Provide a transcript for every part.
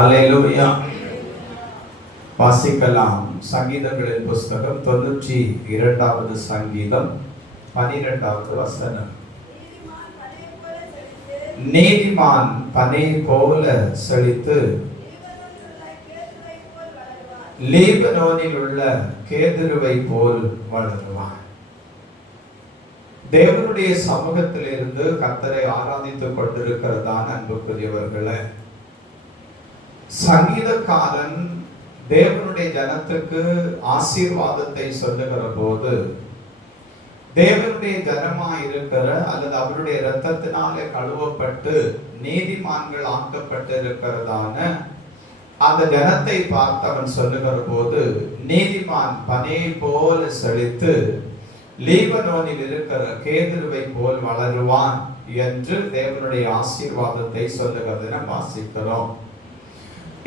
அல்லேலூயா. வாசிக்கலாம். சங்கீதங்களின் புஸ்தகம் 92வது சங்கீதம் 12வது வசனம். நீதிமான் பனை போல செழித்து லீபனோனில் உள்ள கேதுருவை போல் வளருவான். தேவனுடைய சமூகத்திலிருந்து கர்த்தரை ஆராதித்துக் கொண்டிருக்கிறதான அன்புக்குரியவர்களே, சங்கீதக்காரன் தேவனுடைய ஜனத்துக்கு ஆசீர்வாதத்தை சொல்லுகிற போது, தேவனுடைய ஜனமாய் இருக்கிற அல்லது அவருடைய இரத்தத்தினாலே கழுவப்பட்டு நீதிமான்கள் ஆக்கப்பட்டு இருக்கிறதான அந்த ஜனத்தை பார்த்து அவன் சொல்லுகிற போது, நீதிமான் பனை போல செழித்து லீபனோனில் இருக்கிற கேதுருவை போல் வளருவான் என்று தேவனுடைய ஆசீர்வாதத்தை சொல்லுகிறது நாம் வாசிக்கிறோம்.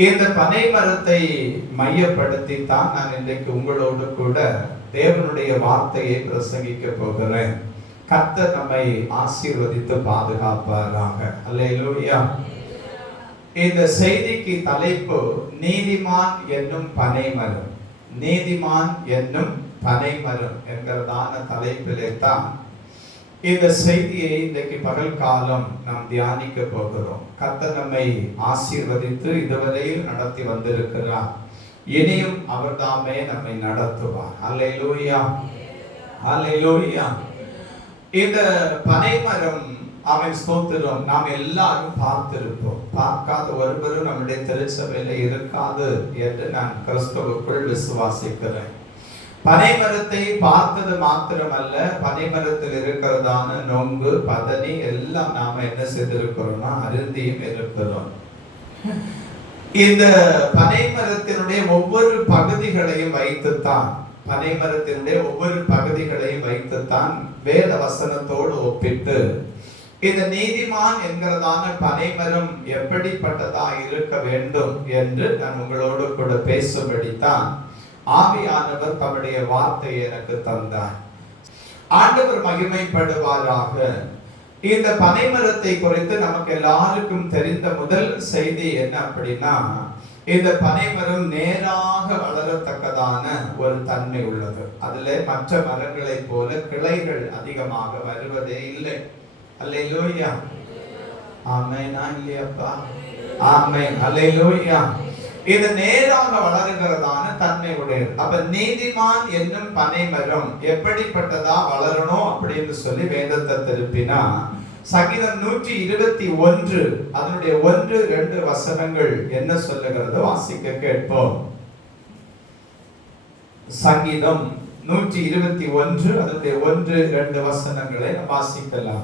இந்த பனை மரத்தை மையப்படுத்தி தான் நான் இன்றைக்கு உங்களோடு கூட தேவனுடைய வார்த்தையை பிரசங்கிக்க போகிறேன். கர்த்தர் நம்மை ஆசீர்வதித்து பாதுகாப்பாராக. அல்லேலூயா. இந்த செய்திக்கு தலைப்பு நீதிமான் என்னும் பனை மரம். நீதிமான் என்னும் பனை மரம் என்கிறதான தலைப்பிலே தான் இந்த செய்தியை இன்றைக்கு பகல் காலம் நாம் தியானிக்க போகிறோம். கர்த்தர் நம்மை ஆசீர்வதித்து இதுவரையில் நடத்தி வந்திருக்கிறார். இனியும் அவர் தாமே நம்மை நடத்துவார். அல்லேலூயா, அல்லேலூயா. இந்த பனைமரம் அவன் ஸ்தோத்திரம் நாம் எல்லாரும் பார்த்திருப்போம். பார்க்காத ஒருவரும் நம்முடைய திருச்சபையில இருக்காது என்று நான் கிறிஸ்துவுக்குள் விசுவாசிக்கிறேன். பனைமரத்தை பார்த்தது மாத்திரமல்ல, பனைமரத்தில் இருக்கிறதான நொங்கு பதனி எல்லாம் நாம என்ன செய்திருக்கிறோம்னா அருந்தியும் இருக்கிறோம். இந்த பனைமரத்தினுடைய ஒவ்வொரு பகுதிகளையும் வைத்துத்தான் பனைமரத்தினுடைய ஒவ்வொரு பகுதிகளையும் வைத்துத்தான் வேத வசனத்தோடு ஒப்பிட்டு இந்த நீதிமான் என்கிறதான பனைமரம் எப்படிப்பட்டதா இருக்க வேண்டும் என்று நான் உங்களோடு கூட பேசும்படித்தான் ஆவியானவர் தம்முடைய வார்த்தையை எனக்கு தந்தார். ஆண்டவர் மகிமைப்படுவாராக. இந்த பனைமரத்தை குறித்து நமக்கு எல்லாருக்கும் தெரிந்த முதல் செய்தி என்ன அப்படின்னா, இந்த பனைமரம் நேராக வளரத்தக்கதான ஒரு தன்மை உள்ளது. அதுல மற்ற மரங்களை போல கிளைகள் அதிகமாக வருவதே இல்லை. அல்லேலூயா, ஆமென். இல்லையாப்பா, ஆமென், அல்லேலூயா. இது நேராக வளருகிறதான தன்மை உடையது. அப்ப நீதிமான் என்னும் பனைமரம் எப்படிப்பட்டதா வளரணும் அப்படின்னு சொல்லி வேதத்தை திருப்பினா, சங்கீதம் 121 அதனுடைய 1-2 வசனங்கள் என்ன சொல்லுகிறது வாசிக்க கேட்போம். சங்கீதம் 121 அதனுடைய 1-2 வசனங்களை வாசிக்கலாம்.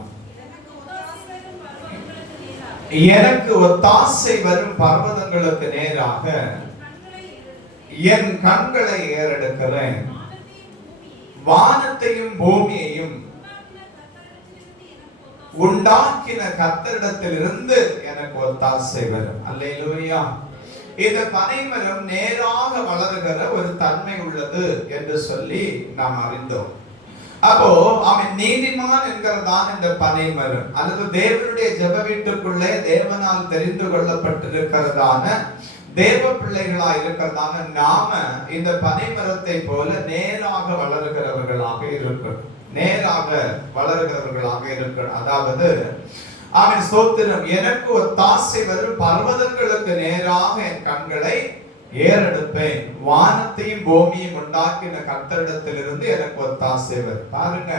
எனக்கு ஒத்தாசை வரும் பர்வதங்களுக்கு நேராக என் கண்களை ஏறெடுக்கிறேன். வானத்தையும் பூமியையும் உண்டாக்கின கர்த்தரிடத்திலிருந்து எனக்கு ஒத்தாசை வரும். அல்லேலூயா. இந்த பனைமரம் நேராக வளருகிற ஒரு தன்மை உள்ளது என்று சொல்லி நாம் அறிந்தோம். அப்போ அவன் நீதிமான் என்கிறதான இந்த பனைமரம் அல்லது தேவனுடைய ஜெப வீட்டுக்குள்ளே தேவனால் தெரிந்து கொள்ளப்பட்டிருக்கிறதான தேவ பிள்ளைகளா இருக்கிறதான நாம இந்த பனைமரத்தை போல நேராக வளருகிறவர்களாக இருக்கிறோம். நேராக வளருகிறவர்களாக இருக்கிறோம். அதாவது அவன் ஸ்தோத்திரம், எனக்கு ஒத்தாசை வரும் பர்வதங்களுக்கு நேராக என் கண்களை ஏறெடுப்பேன். வானத்தையும் பூமியையும் உண்டாக்கின கர்த்தரிடத்திலிருந்து எனக்கு ஒத்தாசை வரும். பாருங்க,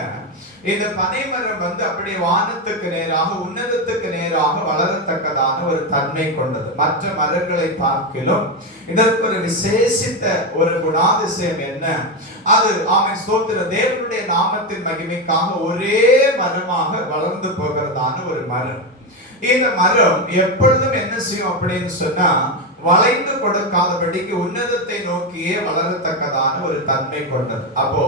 இந்த பனைமரம் அப்படியே வானத்துக்கு நேராக உன்னதத்துக்கு நேராக வளரத்தக்கதான ஒரு தன்மை கொண்டது. மற்ற மரங்களை பார்க்கிலும் இதற்கு ஒரு விசேஷித்த ஒரு குணாதிசயம் என்ன? அது அவன் ஸ்தோத்திர தேவனுடைய நாமத்தின் மகிமைக்காக ஒரே மரமாக வளர்ந்து போகிறதான ஒரு மரம். இந்த மரம் எப்பொழுதும் என்ன செய்யும் அப்படின்னு சொன்னா, வளைந்து கொடுக்காதபடிக்கு உன்னதத்தை நோக்கியே வளரத்தக்கதான ஒரு தன்மை கொண்டது. அப்போ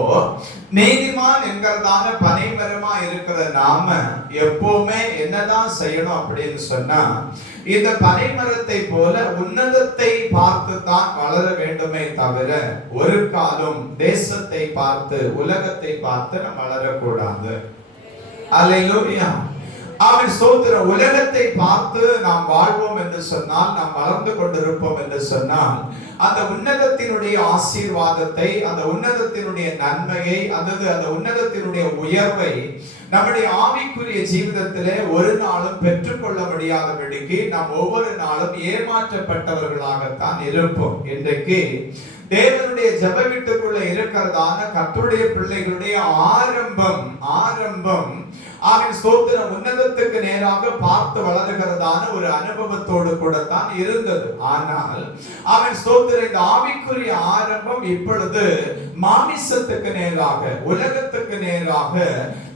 நீதிமான் என்கிறதான பனைமரமா இருக்கிற நாம எப்பவுமே என்னதான் செய்யணும் அப்படின்னு சொன்னா, இந்த பனைமரத்தை போல உன்னதத்தை பார்த்து தான் வளர வேண்டுமே தவிர ஒரு காலம் தேசத்தை பார்த்து உலகத்தை பார்த்து நம்ம வளரக்கூடாது. அல்லேலூயா. அவன் ஸ்தோத்திர உலகத்தை பார்த்து நாம் வாழ்வோம் என்று சொன்னால், நாம் வளர்ந்து கொண்டிருப்போம் என்று சொன்னால், அந்த உன்னதத்தினுடைய ஆசீர்வாதத்தை, அந்த உன்னதத்தினுடைய நன்மையை, அந்த உன்னதத்தினுடைய உயர்வை நம்முடைய ஆவிக்குரிய ஜீவிதத்திலே ஒரு நாளும் பெற்றுக்கொள்ள முடியாதபடிக்கு நாம் ஒவ்வொரு நாளும் ஏமாற்றப்பட்டவர்களாகத்தான் இருப்போம். இன்றைக்கு தேவனுடைய ஜெப வீட்டுக்குள்ள இருக்கிறதான கர்த்தருடைய பிள்ளைகளுடைய ஆரம்பம் அவன் ஸ்தோத்திரம் உன்னதத்துக்கு நேராக பார்த்து வளர்கிறதான ஒரு அனுபவத்தோடு கூட தான் இருந்தது. ஆனால் அவன் ஸ்தோத்திரம் இந்த ஆவிக்குரிய ஆரம்பம் இப்பொழுது மாமிசத்துக்கு நேராக, உலகத்துக்கு நேராக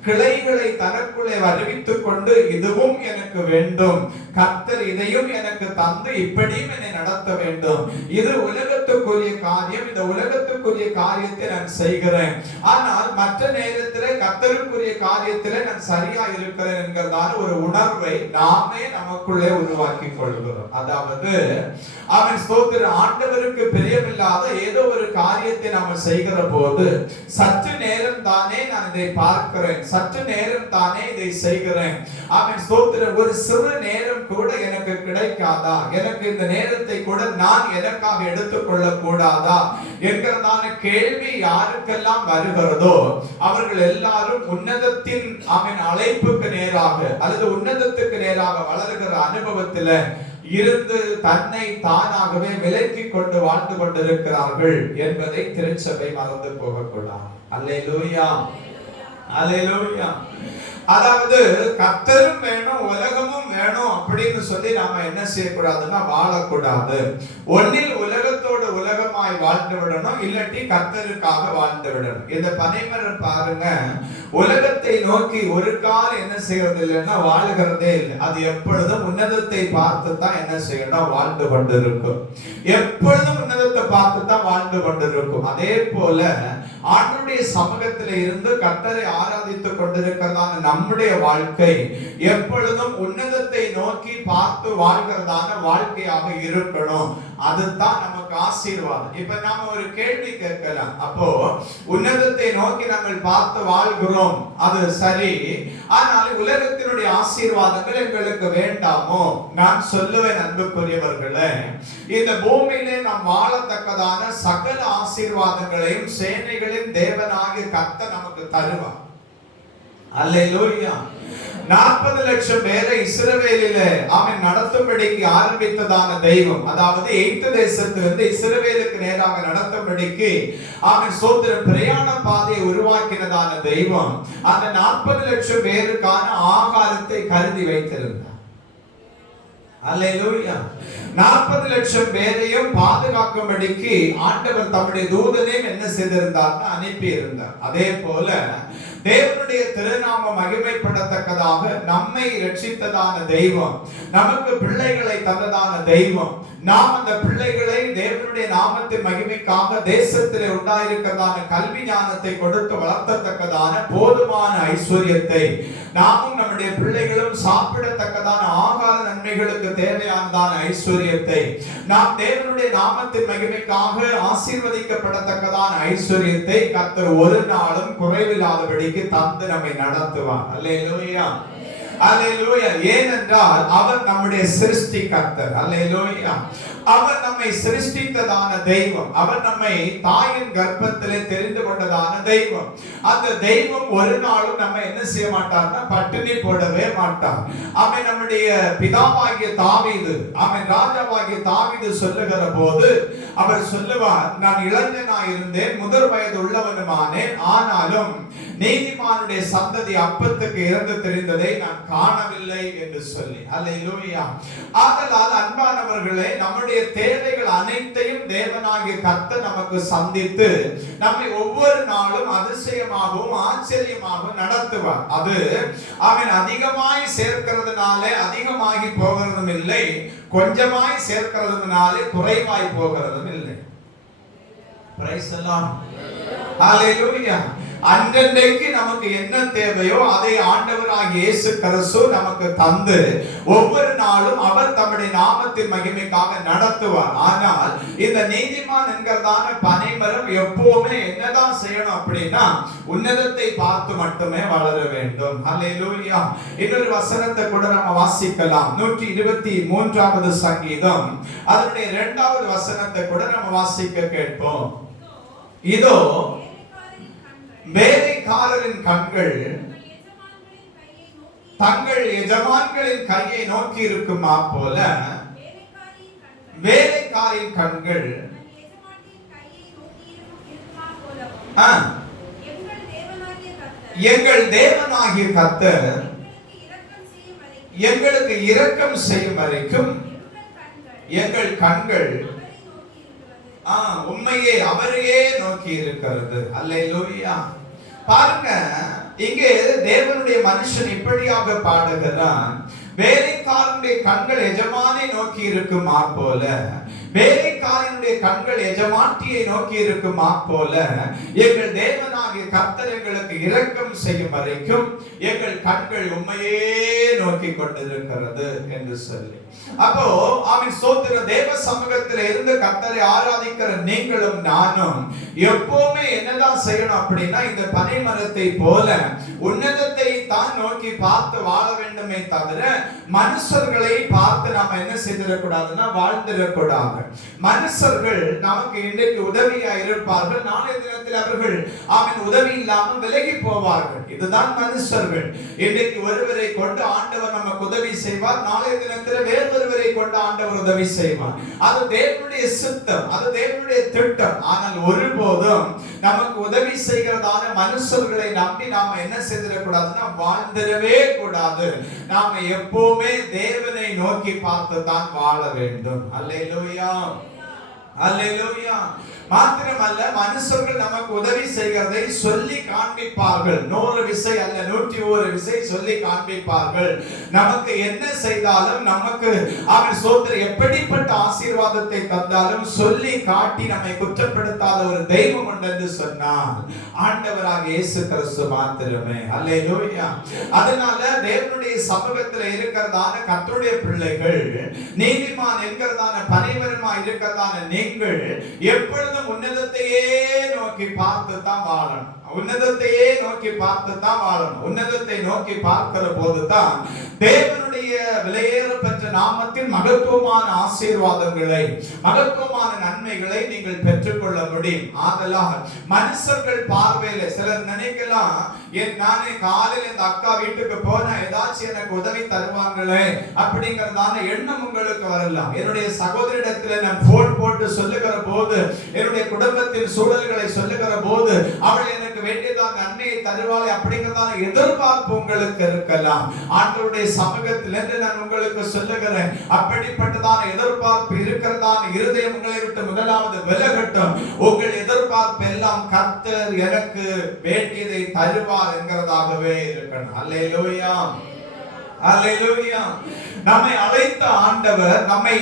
கிளைகளை தனக்குள்ளே அறிவித்துக் கொண்டு, இதுவும் எனக்கு வேண்டும், கர்த்தர் இதையும் எனக்கு தந்து இப்படியும் என்னை நடத்த வேண்டும், இது உலகத்துக்குரிய காரியம், இந்த உலகத்துக்குரிய காரியத்தை நான் செய்கிறேன், ஆனால் மற்ற நேரத்தில் கர்த்தருக்குரிய காரியத்தில் நான் சரியா இருக்கிறேன் என்கிறதான ஒரு உணர்வை நாமே நமக்குள்ளே உருவாக்கி கொள்கிறோம். அதாவது அவன் ஸ்தோத்திர ஆண்டவருக்கு பிரியமில்லாத ஏதோ ஒரு காரியத்தை நாம செய்கிற போது, சற்று நேரம் தானே நான் இதை பார்க்கிறேன், சற்று நேரம் தானே இதை செய்கிறேன், அவன் ஸ்தோத்திர ஒரு சிறு நேரம் கூட எனக்கு கிடைக்காதா, எனக்கு இந்த நேரத்தை கூட நான் எனக்காக எடுத்துக்கொள்ள கூடாதா என்கிறதான கேள்வி யாருக்கெல்லாம் வருகிறதோ அவர்கள் எல்லாரும் உன்னதத்தின் அவன் அழைப்புக்கு நேராக அல்லது உன்னதத்துக்கு நேராக வளர்கிற அனுபவத்தில் இருந்து தன்னை தானாகவே விலக்கி கொண்டு வாழ்ந்து கொண்டிருக்கிறார்கள் என்பதை திருச்சபை மறந்து போகக்கூடாது. அல்லேலூயா, அல்லேலூயா. அதாவது கர்த்தரும் வேணும், உலகமும் வேணும் அப்படின்னு சொல்லி நாம என்ன செய்யக்கூடாதுன்னா வாழக்கூடாது. ஒன்னில் உலகத்தோடு உலகமாய் வாழ்ந்து விடணும், இல்லாட்டி கர்த்தருக்காக வாழ்ந்து விடணும். இந்த பனைமரம் பாருங்க, உலகத்தை நோக்கி ஒரு கால் என்ன செய்யறது இல்லைன்னா வாழுகிறதே இல்லை. அது எப்பொழுதும் உன்னதத்தை பார்த்து தான் என்ன செய்யணும், வாழ்ந்து கொண்டிருக்கும். எப்பொழுதும் உன்னதத்தை பார்த்து தான் வாழ்ந்து கொண்டிருக்கும். அதே போல ஆண்டவருடைய சமூகத்தில் இருந்து கர்த்தரை ஆராதித்துக் கொண்டிருக்கிறதான நம்முடைய வாழ்க்கை எப்பொழுதும் உன்னதத்தை நோக்கி பார்த்து வாழ்கிறதான வாழ்க்கையாக இருக்கணும். அதுதான் நமக்கு ஆசீர்வாதம். இப்ப நாம ஒரு கேள்வி கேட்கலாம், அப்போ உன்னதத்தை நோக்கி நாங்கள் பார்த்து வாழ்கிறோம், அது சரி, ஆனால் உலகத்தினுடைய ஆசீர்வாதங்கள் எங்களுக்கு வேண்டாமோ? நான் சொல்லுவேன் அன்புக்குரியவர்களே, இந்த பூமியிலே நாம் வாழத்தக்கதான சகல ஆசீர்வாதங்களையும் சேனைகளின் தேவனாகிய கர்த்தர் நமக்கு தருவார். அல்லேலூயா. 40 லட்சம் பேரை இஸ்ரவேலிலே அவன் நடத்தும்படிக்கு ஆரம்பித்ததான தெய்வம், அதாவது எகிப்து தேசத்திலிருந்து இஸ்ரவேலுக்கு நேராக நடத்தும்படிக்கு அவன் சோதர பிரயாண பாதையை உருவாக்கினதான தெய்வம் அந்த 40 லட்சம் பேருக்கான ஆகாரத்தை கருதி வைத்திருந்தார். அல்லேலூயா. 40 லட்சம் பேரையும் பாதுகாக்கும்படிக்கு ஆண்டவர் தம்முடைய தூதனையும் என்ன செய்திருந்தார்னா அனுப்பி இருந்தார். அதே போல தேவனுடைய திருநாமம் மகிமைப்படத்தக்கதாக நம்மை ரட்சித்ததான தெய்வம், நமக்கு பிள்ளைகளை தந்ததான தெய்வம், நாம் அந்த பிள்ளைகளை தேவனுடைய நாமத்தின் மகிமைக்காக தேசத்திலே உண்டாயிருக்கிறதான கல்வி ஞானத்தை கொடுத்து வளர்த்தத்தக்கதான போதுமான ஐஸ்வர்யத்தை, நாமும் நம்முடைய பிள்ளைகளும் சாப்பிடத்தக்கதான ஆகார நன்மைகளுக்கு தேவையானதான ஐஸ்வர்யத்தை, நாம் தேவனுடைய நாமத்தின் மகிமைக்காக ஆசீர்வதிக்கப்படத்தக்கதான ஐஸ்வர்யத்தை கர்த்தர் ஒரு நாளும் குறைவில்லாதபடிக்கு தந்து நம்மை நடத்துவார். அல்லேலூயா, அல்லேலூயா. ஏனென்றால் அவர் நம்முடைய சிருஷ்டி கர்த்தர். அல்லேலூயா. அவர் நம்மை சிருஷ்டித்ததான தெய்வம், அவர் நம்மை தாயின் கர்ப்பத்திலே தெரிந்து கொண்டதான தெய்வம். அந்த தெய்வம் ஒரு நாளும் நம்ம என்ன செய்ய மாட்டார்னா பட்டினி போடவே மாட்டார். அவன் நம்முடைய பிதாவாகிய தாவீது, அவன் ராஜாவாகிய தாவீது சொல்லுகிற போது அவர் சொல்லுவார், நான் இளைஞனாய் இருந்தேன், முதிர் வயது உள்ளவனுமானேன், ஆனாலும் நீதிமானுடைய சந்ததி அப்பத்துக்கு இறந்து தெரிந்ததை நான் காணவில்லை என்று சொல்லி. அல்லேலூயா. ஆதலால் அன்பானவர்களே, நம்முடைய தேவைகள் அனைத்தையும் தேவனாகிய கர்த்தர் நமக்கு சந்தித்து நம்மை ஒவ்வொரு நாளும் அதிசயமாகவும் ஆச்சரியமாகவும் நடத்துவார். அது அவன் அதிகமாய் சேர்க்கிறதுனாலே அதிகமாகி போகிறதும் இல்லை, கொஞ்சமாய் சேர்க்கிறதுனாலே குறைவாய் போகிறதும் இல்லை. பிரைஸ் எல்லாம். அல்லேலூயா. அன்றன்றைக்கு நமக்கு என்ன தேவையோ அதை ஆண்டவராகிய இயேசு கிறிஸ்து நமக்கு தந்து ஒவ்வொரு நாளும் அவர் தம்முடைய நாமத்தின் மகிமைக்காக நடத்துவார். ஆனால் இந்த நீதிமான் என்கிறதான பனைமரம் எப்பவுமே என்னதான் செய்யணும் அப்படின்னா உன்னதத்தை பார்த்து மட்டுமே வளர வேண்டும். அல்லேலூயா. இன்னொரு வசனத்தை கூட நம்ம வாசிக்கலாம். 123வது சங்கீதம் அதனுடைய 2வது வசனத்தை கூட நம்ம வாசிக்க கேட்போம். இதோ வேலைக்காரரின் கண்கள் தங்கள் எஜமான்களின் கையை நோக்கி இருக்குமா போல வேலைக்காரின் கண்கள் எங்கள் தேவனாகிய கர்த்தர் எங்களுக்கு இரக்கம் செய்யும் வரைக்கும் எங்கள் கண்கள் உண்மையே அவரையே நோக்கி இருக்கிறது. அல்லேலூயா. பாருங்க, இங்கே தேவனுடைய மனுஷன் இப்படியாக பாடுகிறான், வேலைக்காரனுடைய கண்கள் எஜமானை நோக்கி இருக்குமா போல, வேலைக்காரனுடைய கண்கள் எஜமாட்டியை நோக்கி இருக்குமா போல எங்கள் தேவனாகிய கர்த்தர் எங்களுக்கு இரக்கம் செய்யும் வரைக்கும் எங்கள் கண்கள் உண்மையே நோக்கி கொண்டிருக்கிறது என்று சொல்லி, அப்போ அவன் சோத்திர தேவ சமூகத்தில் இருந்து கர்த்தரை ஆராதிக்கிற நீங்களும் நானும் எப்பவுமே என்னதான் செய்யணும் அப்படின்னா இந்த பனை மரத்தை போல உன்னதத்தை தான் நோக்கி பார்த்து வாழ வேண்டுமே தவிர மனுஷர்களை பார்த்து நாம என்ன செய்திடக்கூடாதுன்னா வாழ்ந்திடக்கூடாது. மனுஷர்கள் நமக்கு இன்றைக்கு உதவியா இருப்பார்கள், நாளைய தினத்தில் அவர்கள் அவன் உதவி இல்லாமல் விலகி போவார்கள். இதுதான் மனுஷர்கள். இன்றைக்கு ஒருவரை கொண்டு ஆண்டவர் நமக்கு உதவி செய்வார், நாளைய தினத்தில் வேறொருவரை கொண்டு ஆண்டவர் உதவி செய்வார். அது தேவனுடைய சித்தம், அது தேவனுடைய திட்டம். ஆனால் ஒருபோதும் நமக்கு உதவி செய்கிறதான மனுஷர்களை நம்பி நாம என்ன செய்திடக்கூடாதுன்னா வாழ்ந்திடவே கூடாது. நாம எப்பவுமே தேவனை நோக்கி பார்த்து தான் வாழ வேண்டும். அல்லேலூயா, அல்லேலூயா. மாத்திரமல்ல, மனுஷர்கள் நமக்கு உதவி செய்கிறதை சொல்லி காண்பிப்பார்கள். 100 விசை அல்ல 101 விசை சொல்லி காண்பிப்பார்கள். நமக்கு என்ன செய்தாலும் நமக்கு அவன் சோதனை எப்படிப்பட்ட ஆசீர்வாதத்தை தந்தாலும் சொல்லி காட்டி நம்மை குற்றப்படுத்தாத ஒரு தெய்வம் உண்டு என்று சொன்னார் ஆண்டவராக இயேசு கிறிஸ்து மாத்திரமே. அல்லேலூயா. அதனால தேவனுடைய சமூகத்தில் இருக்கிறதான கர்த்தருடைய பிள்ளைகள், நீதிமான் என்கிறதான பனைமரமா இருக்கிறதான நீங்கள் எப்பொழுது உன்னதத்தையே நோக்கி பார்த்து தான் வாழணும். உன்னதத்தையே நோக்கி பார்த்து தான் வாழணும். உன்னதத்தை நோக்கி பார்க்கிற போது தான் தேவனுடைய விலையேறப்பெற்ற நாமத்தின் மகத்துவமான ஆசீர்வாதங்களை, மகத்துவமான நன்மைகளை நீங்கள் பெற்றுக்கொள்ள முடியும். ஆதலால் மனுஷர்கள் பார்வையில சிலர் நினைக்கலாம், நானே காலையில் இந்த அக்கா வீட்டுக்கு போனா ஏதாச்சும் எனக்கு உதவி தருவாங்களே அப்படிங்கறதான எண்ணம் உங்களுக்கு வரலாம். என்னுடைய சகோதரிடத்தில் நான் போன் போட்டு சொல்லுகிற போது, என்னுடைய குடும்பத்தின் சூழல்களை சொல்லுகிற போது அவள் எனக்கு வேண்டியதான நன்மையை தருவாளே அப்படிங்கறதான எதிர்பார்ப்பு உங்களுக்கு இருக்கலாம். ஆண்டவருடைய சமூகத்தில் என்று நான் உங்களுக்கு சொல்லுகிறேன், அப்படிப்பட்டதான எதிர்பார்ப்பு இருக்கிறதான இருதயம் உங்களை விட்டு முதலாவது விலகட்டும். உங்கள் எதிர்பார்ப்பு எல்லாம் கர்த்தர் எனக்கு வேண்டியதை தருவார் என்கிறதாகவே இருக்கணும். அல்லேலூயா, அல்லேலூயா. நம்மை அழைத்த ஆண்டவர், நம்மை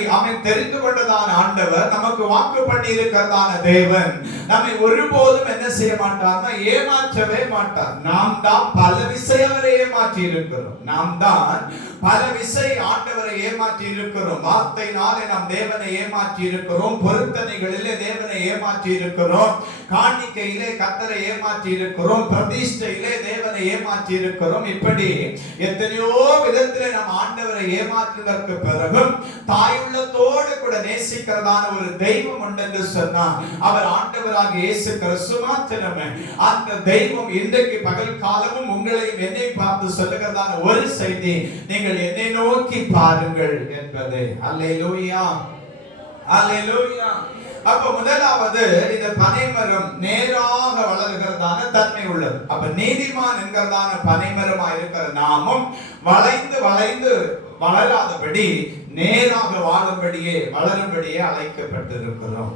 தெரிந்து கொண்டதான ஆண்டவர், நமக்கு வாக்கு பண்ணி இருக்கிறதான தேவன் நம்மை ஒருபோதும் என்ன செய்ய மாட்டார்னா ஏமாற்றவே மாட்டார். நாம் தான் பல விசை அவரை ஏமாற்றி இருக்கிறோம். நாம் தான் பல விசை ஆண்டவரை ஏமாற்றி இருக்கிறோம். வார்த்தையினாலே நாம் தேவனை ஏமாற்றி இருக்கிறோம், பொருத்தனைகளிலே தேவனை ஏமாற்றி இருக்கிறோம், காணிக்கையிலே கர்த்தரை ஏமாற்றி இருக்கிறோம், பிரதிஷ்டையிலே தேவனை ஏமாற்றி இருக்கிறோம். இப்படி எத்தனையோ விதத்திலே நாம் ஆண்டவரை ஏமாற்றுவதற்கு பிறகும் தாயுள்ளத்தோடு கூட நேசிக்கிறதான ஒரு தெய்வம் உண்டு என்று சொன்னார். அவர் ஆண்டவராக இயேசு கிறிஸ்து மாத்திரமே. அந்த தெய்வம் இன்றைக்கு பகல் காலமும் உங்களையும் என்னை பார்த்து சொல்லுகிறதான ஒரு செய்தி, நீங்கள் என்னை நோக்கி பாருங்கள் என்பது. அல்லேலூயா, அல்லேலூயா. அப்ப முதலாவது இந்த பனைமரம் நேராக வளர்கிறதான தன்மை உள்ளது. அப்ப நீதிமான் என்கிறதான பனைமரமா இருக்கிற நாமும் வளைந்து வளைந்து வளராதபடி நேராக வாழும்படியே வளரும்படியே அழைக்கப்பட்டிருக்கிறோம்.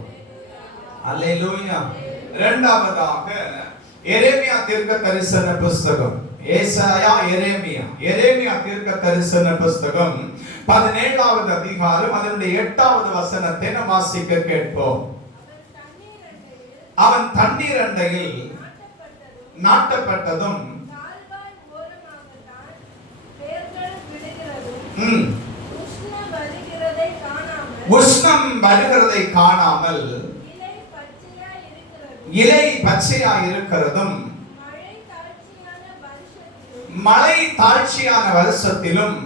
அல்லேலூயா. இரண்டாவதாக எரேமியா தீர்க்க தரிசன புஸ்தகம், ஏசாயா எரேமியா தீர்க்க தரிசன புஸ்தகம் 17வது அதிகாரம் அதனுடைய 8வது வசனத்தை நாம் வாசிக்க கேட்போம். அவன் தண்ணீர் அண்டையில் நாட்டப்பட்டதும் உஷ்ணம் வருகிறதை காணாமல் இலை பச்சையா இருக்கிறதும் மழை தாழ்ச்சியான வருஷத்திலும்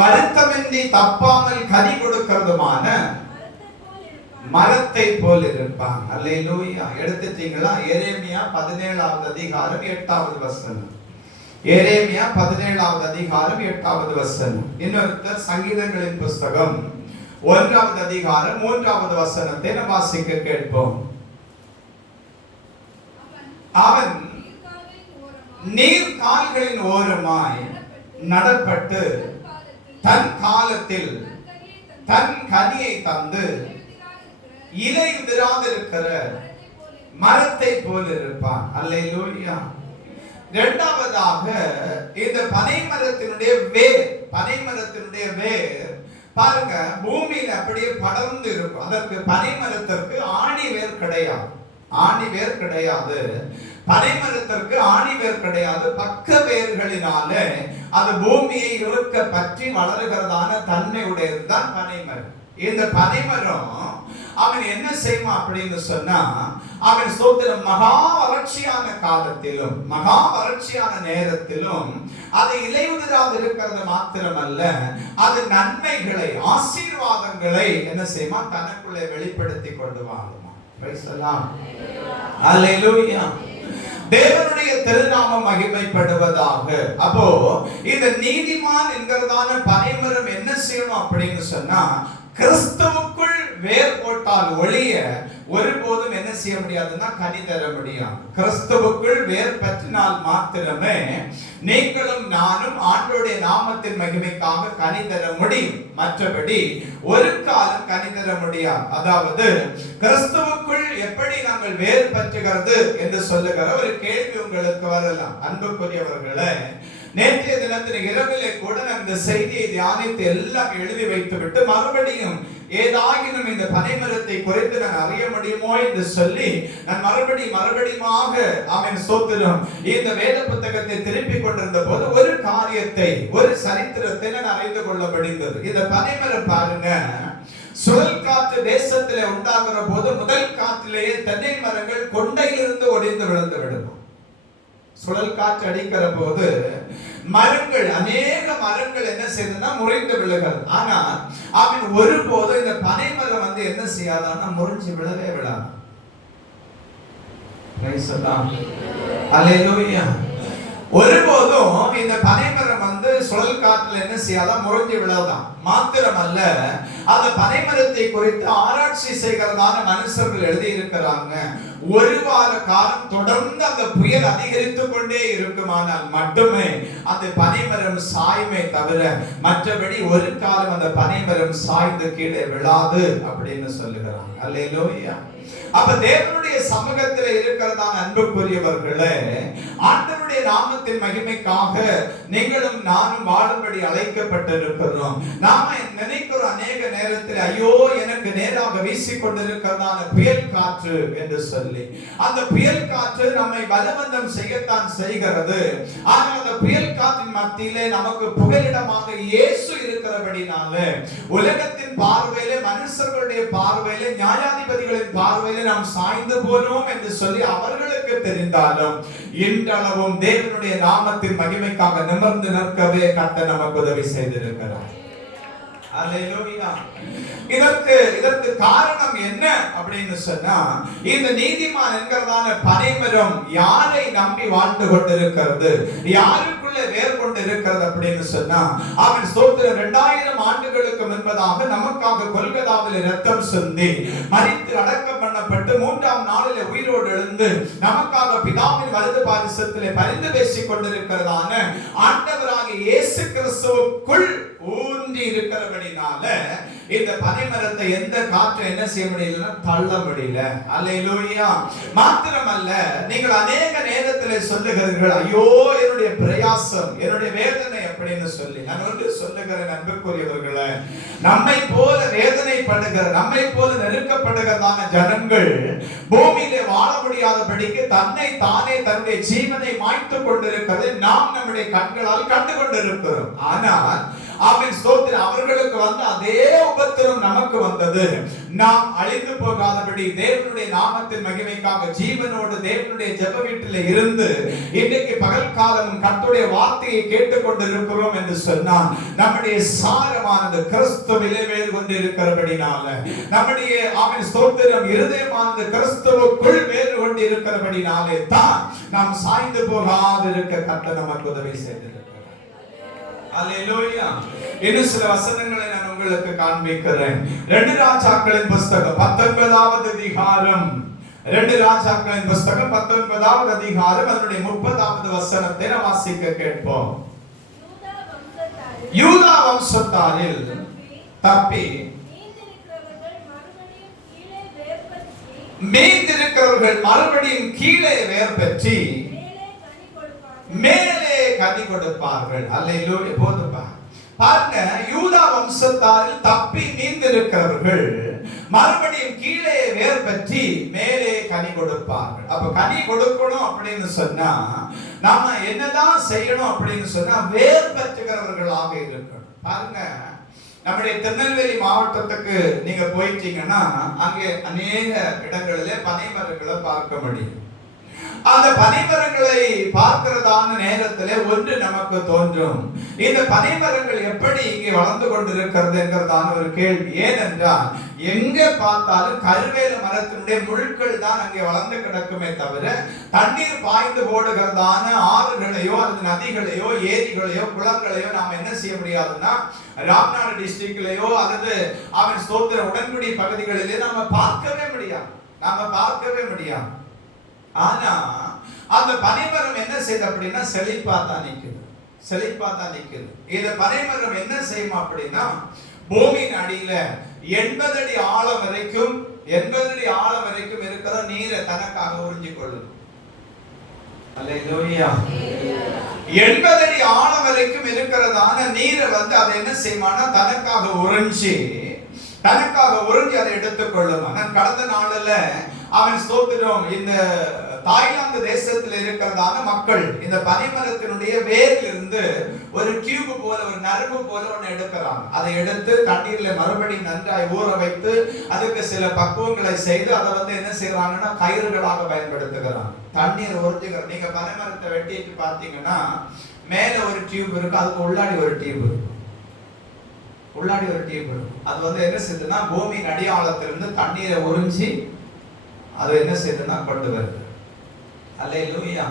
வருத்தமின்றி தப்பாமல் கனி கொடுக்கிறதுமான மரத்தை போல் இருப்பான். அல்லேலூயா. எடுத்துட்டீங்களா? எரேமியா 17வது அதிகாரம் 8வது வசனம். எரேமியா 17வது அதிகாரம் 8வது வசனம். இன்னொருத்தர் சங்கீதங்களின் புஸ்தகம் 1வது அதிகாரம் 3வது வசனத்தை நாம் வாசிக்க கேட்போம். அவன் நீர் கால்களின் ஓரமாய் நடப்பட்டு தன் காலத்தில் தன் கனியை தந்து இலை உதிராதிருக்கிற மரத்தை போல் இருப்பான். அல்லேலூயா. இரண்டாவதாக இந்த பனைமரத்தினுடைய வேர், பனைமரத்தினுடைய வேர் பாருங்க பூமியில அப்படியே படர்ந்து இருக்கும். அதற்கு பனைமரத்திற்கு ஆணி வேர் கிடையாது, ஆணி வேர் கிடையாது. பனைமரத்திற்கு ஆணி வேர் கிடையாது. பக்க வேர்களினால அது பூமியை இறுக்க பற்றி வளருகிறதான தன்மை உடையதுதான் பனைமரம். இந்த பனைமரம் அவன் என்ன செய்வான் அப்படின்னு சொன்னா, அவன் ஸ்தோத்திரம் மகா வறட்சியான காலத்திலும் மகா வறட்சியான நேரத்திலும் அது இலையுதிராது இருக்கிறது மாத்திரமல்ல, அது நன்மைகளை ஆசீர்வாதங்களை என்ன செய்யுமா தனக்குள்ளே வெளிப்படுத்தி கொண்டு வாழுமா. Price the lord. ஹல்லேலூயா. தேவனுடைய திருநாமம் மகிமைப்படுவதாக. அப்போ இந்த நீதிமான் என்கிறதான பனைமரம் என்ன செய்யணும் அப்படின்னு சொன்னா, கிறிஸ்துவுக்குள் வேர் போட்டால் ஒழிய ஒருபோதும் என்ன செய்ய முடியாதுன்னா கனி தர முடியாது. கிறிஸ்துவுக்குள் வேர் பற்றினால் மாத்திரமே நீங்களும் நானும் ஆண்டவருடைய நாமத்தின் மகிமைக்காக கனி தர முடியும். மற்றபடி ஒரு காலம் கனி தர முடியாது. அதாவது கிறிஸ்துவுக்குள் எப்படி நாங்கள் வேர் பற்றுகிறது என்று சொல்லுகிற ஒரு கேள்வி உங்களுக்கு வரலாம். அன்புக்குரியவர்களே, நேற்றைய தினத்தின் இரவிலே கூட அந்த செய்தியை தியானித்து எல்லாம் எழுதி வைத்துவிட்டு மறுபடியும் ஏதாகினும் இந்த பனைமரத்தை குறித்து நான் அறிய முடியுமோ என்று சொல்லி நான் மறுபடியுமாக அவன் ஸ்தோத்திரம் இந்த வேத புத்தகத்தை திருப்பிக் கொண்டிருந்த போது ஒரு காரியத்தை, ஒரு சரித்திரத்தை நான் அறிந்து கொள்ள முடிந்தது. இந்த பனைமரம் பாருங்க, சுழல் காற்று தேசத்திலே உண்டாகிற போது முதல் காற்றிலேயே தென்னை மரங்கள் கொண்டையிலிருந்து ஒடிந்து விழுந்து விடும். சுழல் காற்று அடிக்கிற போது மரங்கள், அநேக மரங்கள் என்ன செய்யுதுன்னா முறிந்து விழுகிறது. ஆனா அவன் ஒருபோதும் இந்த பனைமரம் வந்து என்ன செய்யாதான்னா முறிஞ்சு விழவே விடாது. Praise the lord. ஹல்லேலூயா. ஒருபோதும் இந்த பனைமரம் வந்து சுழல் காற்றில் என்ன செய்யாதான் முறிஞ்சு விழாதான். மாத்திரமல்ல, அந்த பனைமரத்தை குறித்து ஆராய்ச்சி செய்கிறதான மனுஷர்கள் எழுதி இருக்கிறாங்க. ஒரு வார காலம் தொடர்ந்து அந்த புயல் அதிகரித்துக் கொண்டே இருக்குமானால் மட்டுமே அந்த பனைமரம் சாய்மை தவிர மற்றபடி ஒரு காலம் அந்த பனைமரம் சாய்ந்து கீழே விழாது அப்படின்னு சொல்லுகிறாங்க. அல்லேலூயா. அப்ப தேவனுடைய சமூகத்தில் இருக்கிறதான அன்புக்குரியவர்களே, ஆண்டவருடைய நாமத்தின் மகிமைக்காக நீங்களும் நானும் வாழும்படி அழைக்கப்பட்டிருக்கிறோம். நாம நினைக்கிறோம் அநேக நேரத்தில், ஐயோ எனக்கு நேராக வீசிக்கொண்டிருக்கிறதான புயல் காற்று என்று சொல்லி. அந்த புயல் காற்று நம்மை பலவந்தம் செய்யத்தான் செய்கிறது. ஆனால் அந்த புயல் காற்றின் மத்தியிலே நமக்கு புகலிடமாக இயேசு இருக்கிறபடினால உலகத்தின் பார்வையிலே, மனுஷர்களுடைய பார்வையிலே, நியாயாதிபதிகளின் பார்வையிலே நாம் சாய்ந்து போனோம் என்று சொல்லி அவர்களுக்கு தெரிந்தாலும் இன்றளவும் தேவனுடைய நாமத்தின் மகிமைக்காக நிமிர்ந்து நிற்கவே கர்த்தர் நமக்கு உதவி செய்திருக்கிறார். அல்லேலூயா. இதற்கு காரணம் என்ன அப்படின்னு சொன்னா, இந்த நீதிமான் என்கிறதான பனைமரம் யாரை நம்பி வாழ்ந்து கொண்டிருக்கிறது, யாருக்குள்ள வேர் கொண்டு இருக்கிறது அப்படின்னு சொன்னா, அவன் ஸ்தோத்திரம் 2000 ஆண்டுகளுக்கு முன்பதாக நமக்காக கொல்கத்தாவில் இரத்தம் சிந்தி மரித்து அடக்கம் பண்ணப்பட்டு 3ஆம் நாளிலே உயிரோடு எழுந்து நமக்காக பிதாவின் வலது பாரிசத்திலே பரிந்து பேசிக் கொண்டிருக்கிறதான ஆண்டவராகிய இயேசு கிறிஸ்துவுக்குள் ஊன்றி இருக்கிறபடினால இந்த பனைமரத்தை எந்த காற்று என்ன செய்ய முடியலன்னா தள்ள முடியல. அல்லேலூயா. மாத்திரமல்ல, நீங்கள் அநேக நேரத்தில் சொல்லுகிறீர்கள், ஐயோ என்னுடைய பிரயாசம், என்னுடைய வேதனை அப்படின்னு சொல்லி நான் ஒன்று சொல்லுகிறேன் அன்புக்குரியவர்களே, நம்மை போல வேதனைப்படுகிற, நம்மை போல நெருக்கப்படுகிறதான ஜனங்கள் பூமியிலே வாழ முடியாதபடிக்கு தன்னை தானே தன்னுடைய ஜீவனை மாய்த்து கொண்டிருக்கிறதை நாம் நம்முடைய கண்களால் கண்டு கொண்டிருக்கிறோம். ஆனால் ஆமென் ஸ்தோத்திரம், அவர்களுக்கு வந்து அதே உபத்திரம் நமக்கு வந்தது. நாம் அழிந்து போகாதபடி தேவனுடைய நாமத்தின் மகிமைக்காக ஜீவனோடு தேவனுடைய ஜெப வீட்டில் இருந்து இன்றைக்கு பகல் காலம் கர்த்தருடைய வார்த்தையை கேட்டுக்கொண்டிருக்கிறோம் என்று சொன்னால் நம்முடைய சாரமானது கிறிஸ்துவிலே வேறு கொண்டு இருக்கிறபடினால, நம்முடைய ஆமென் ஸ்தோத்திரம் இருதயமானது கிறிஸ்துவுக்குள் வேறு கொண்டு இருக்கிறபடினாலே தான் நாம் சாய்ந்து போகாதிருக்க கர்த்தர் நமக்கு உதவி செய்திருக்கிறார். அல்லேலூயா. இன்னும் சில வசனங்களை நான் உங்களுக்கு காண்பிக்கிறேன். 2 ராஜாக்களின் புஸ்தகம் 19வது அதிகாரம், 2 ராஜாக்களின் புஸ்தகம் 19வது அதிகாரம் அதனுடைய 30வது வசனத்தை நாம் வாசிக்க கேட்போம். யூதா வம்சத்தாரில் தப்பி மீந்திருக்கிறவர்கள் மறுபடியும் கீழே வேர் பெற்றி மேலே கனி கொடுப்பார்கள். அல்லேலூயா. போதும்பா. பாருங்க, யூதா வம்சத்தாரில் தப்பி மீந்திருக்கிறவர்கள் மறுபடியும் கீழே வேர் பற்றி மேலே கனி கொடுப்பார்கள். அப்ப கனி கொடுக்கணும் அப்படின்னு சொன்னா நாம என்னதான் செய்யணும் அப்படின்னு சொன்னா வேர் பற்றுகிறவர்களாக இருக்கணும். பாருங்க, நம்முடைய திருநெல்வேலி மாவட்டத்துக்கு நீங்க போயிட்டீங்கன்னா அங்கே அநேக இடங்களிலே பனைமரங்களை பார்க்க முடியும். அந்த பனைமரங்களை பார்க்கிறதான நேரத்திலே ஒன்று நமக்கு தோன்றும், இந்த பனைமரங்கள் எப்படி இங்கே வளர்ந்து கொண்டிருக்கிறது என்கிறதான ஒரு கேள்வி. ஏனென்றால் எங்க பார்த்தாலும் கருவேல மரத்தினுடைய முழுக்கள் தான் அங்கே வளர்ந்து கிடக்குமே தவிர தண்ணீர் பாய்ந்து போடுகிறதான ஆறுகளையோ அல்லது நதிகளையோ ஏரிகளையோ குளங்களையோ நாம் என்ன செய்ய முடியாதுன்னா ராம்நாடு டிஸ்ட்ரிக்ட்லயோ அல்லது அவன் ஸ்தோத்திர உடன்குடி பகுதிகளிலே நாம பார்க்கவே முடியாது. ஆனா அந்த பனைமரம் என்ன செய்யுது அப்படின்னா செழிப்பா தான் நிக்குது. இந்த பனைமரம் என்ன செய்யும் அப்படின்னா பூமியின் அடியில 80 அடி ஆழம் வரைக்கும் இருக்கிற நீரை தனக்காக உறிஞ்சிக் கொள்ளும். அல்லேலூயா. 80 அடி ஆழம் வரைக்கும் இருக்கிறதான நீரை வந்து அதை என்ன செய்வானா தனக்காக உறிஞ்சி அதை எடுத்துக்கொள்ளும். நான் கடந்த நாளில் அவன் ஸ்தோத்திரம் இந்த தாய்லாந்து தேசத்தில் இருக்கிறதான மக்கள் இந்த பனைமரத்தினுடைய வேரில் இருந்து ஒரு டியூப் போல ஒரு நரம்பு போல ஒன்று எடுக்கிறாங்க. அதை எடுத்து தண்ணீர்ல மறுபடியும் நன்றாய் ஊற வைத்து அதுக்கு சில பக்குவங்களை செய்து அதை வந்து என்ன செய்யறாங்கன்னா கயிறுகளாக பயன்படுத்துகிறாங்க. தண்ணீர் உறிஞ்சுகிற, நீங்க பனைமரத்தை வெட்டிட்டு பார்த்தீங்கன்னா மேல ஒரு டியூப் இருக்கு, அதுக்கு உள்ளாடி ஒரு டியூப் இருக்கும். அது வந்து என்ன செய்யுதுன்னா பூமியின் அடியாளத்திலிருந்து தண்ணீரை உறிஞ்சி அதை என்ன செய்யுதுன்னா கொண்டு வருது. அல்லேலூயா.